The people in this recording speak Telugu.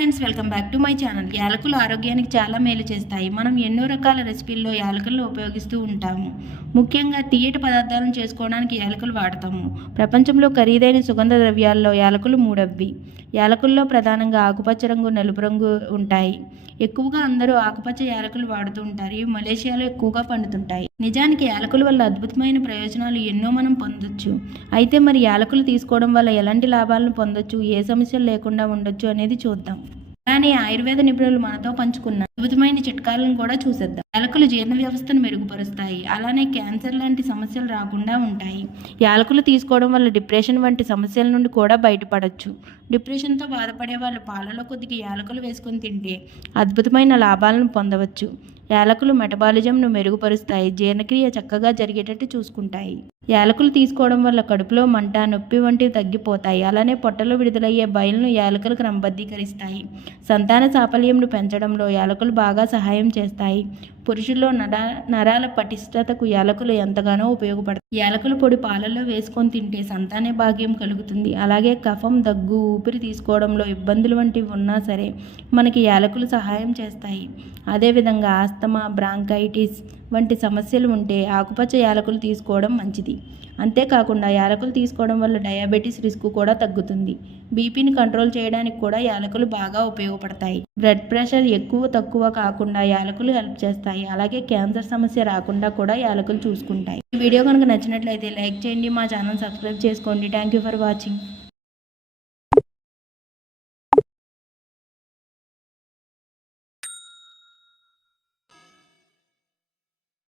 Friends welcome back to my channel. యాలకులు ఆరోగ్యానికి చాలా మేలు చేస్తాయి. మనం ఎన్నో రకాల రెసిపీల్లో యాలకులను ఉపయోగిస్తూ ఉంటాము. ముఖ్యంగా తీయటి పదార్థాలను చేసుకోవడానికి యాలకులు వాడతాము. ప్రపంచంలో ఖరీదైన సుగంధ ద్రవ్యాల్లో యాలకులు మూడవ్వి. యాలకుల్లో ప్రధానంగా ఆకుపచ్చ రంగు నలుపు రంగు ఉంటాయి. ఎక్కువగా అందరూ ఆకుపచ్చ యాలకులు వాడుతూ ఉంటారు. ఇవి మలేషియాలో ఎక్కువగా పండుతుంటాయి. నిజానికి యాలకుల వల్ల అద్భుతమైన ప్రయోజనాలు ఎన్నో మనం పొందొచ్చు. అయితే మరి యాలకులు తీసుకోవడం వల్ల ఎలాంటి లాభాలను పొందొచ్చు? ఏ సమస్యలు లేకుండా ఉండొచ్చు అనేది చూద్దాం. అలానే ఆయుర్వేద నిపుణులు మనతో పంచుకున్న అద్భుతమైన చిట్కాలను కూడా చూసేద్దాం. యాలకులు జీర్ణ వ్యవస్థను మెరుగుపరుస్తాయి. అలానే క్యాన్సర్ లాంటి సమస్యలు రాకుండా ఉంటాయి. యాలకులు తీసుకోవడం వల్ల డిప్రెషన్ వంటి సమస్యల నుండి కూడా బయటపడవచ్చు డిప్రెషన్తో బాధపడే వాళ్ళు పాలలో కొద్దిగా యాలకులు వేసుకొని తింటే అద్భుతమైన లాభాలను పొందవచ్చు. యాలకులు మెటబాలిజంను మెరుగుపరుస్తాయి. జీర్ణక్రియ చక్కగా జరిగేటట్టు చూసుకుంటాయి. యాలకులు తీసుకోవడం వల్ల కడుపులో మంట నొప్పి వంటివి తగ్గిపోతాయి. అలానే పొట్టలో విడుదలయ్యే బయలును యాలకులు క్రమబద్ధీకరిస్తాయి. సంతాన సాఫల్యంను పెంచడంలో యాలకులు బాగా సహాయం చేస్తాయి. పురుషుల్లో నర నరాల పటిష్టతకు యాలకులు ఎంతగానో ఉపయోగపడతాయి. యాలకుల పొడి పాలల్లో వేసుకొని తింటే సంతాన భాగ్యం కలుగుతుంది. అలాగే కఫం దగ్గు ఊపిరి తీసుకోవడంలో ఇబ్బందులు వంటివి ఉన్నా సరే మనకి యాలకులు సహాయం చేస్తాయి. అదేవిధంగా ఆస్తమా బ్రాంకైటిస్ వంటి సమస్యలు ఉంటే ఆకుపచ్చ యాలకులు తీసుకోవడం మంచిది. అంతేకాకుండా యాలకులు తీసుకోవడం వల్ల డయాబెటీస్ రిస్క్ కూడా తగ్గుతుంది. బీపీని కంట్రోల్ చేయడానికి కూడా యాలకులు బాగా ఉపయోగపడతాయి. బ్లడ్ ప్రెషర్ ఎక్కువ తక్కువ కాకుండా యాలకులు హెల్ప్ చేస్తాయి. అలాగే క్యాన్సర్ సమస్య రాకుండా కూడా యాలకులు చూసుకుంటాయి. ఈ వీడియో కనుక నచ్చినట్లయితే లైక్ చేయండి మా ఛానల్ సబ్స్క్రైబ్ చేసుకోండి. Thank you for watching.